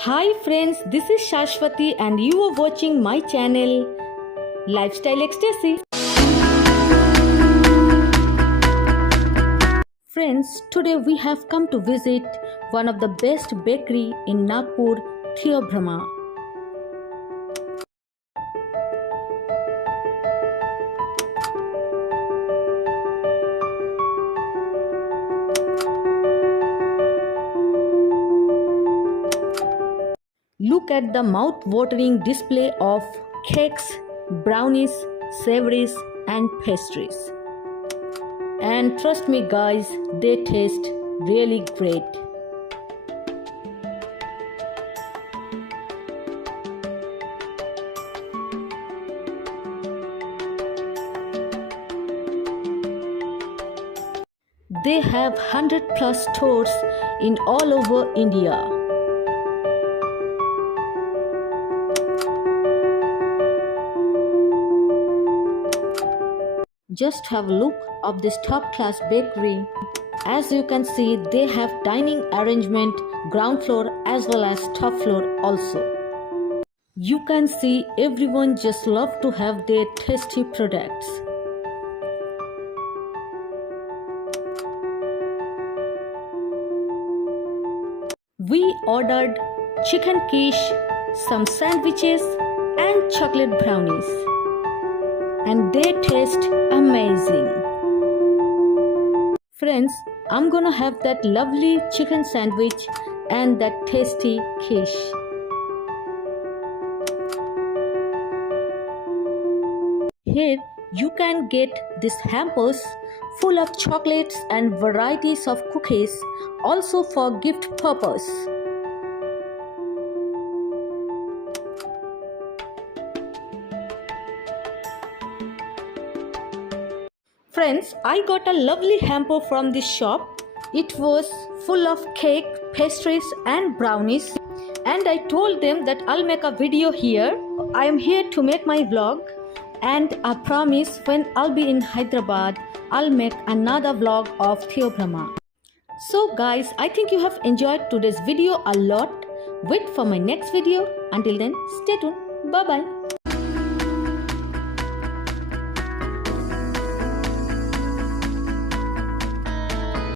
Hi friends, this is Shashwati and you are watching my channel Lifestyle Ecstasy. Friends, today we have come to visit one of the best bakery in Nagpur, inTheobroma. Look at the mouth-watering display of cakes, brownies, savories and pastries. And trust me guys, they taste really great. They have 100+ stores in all over India. Just have a look of this top-class bakery. As you can see, they have dining arrangement, ground floor as well as top floor also. You can see everyone just love to have their tasty products. We ordered chicken quiche, some sandwiches and chocolate brownies. And they taste amazing. Friends, I'm gonna have that lovely chicken sandwich and that tasty quiche. Here you can get these hampers full of chocolates and varieties of cookies, also for gift purpose. Friends, I got a lovely hamper from this shop. It was full of cake, pastries and brownies. And I told them that I'll make a video here. I am here to make my vlog. And I promise when I'll be in Hyderabad, I'll make another vlog of inTheobroma. So guys, I think you have enjoyed today's video a lot. Wait for my next video. Until then, stay tuned. Bye bye.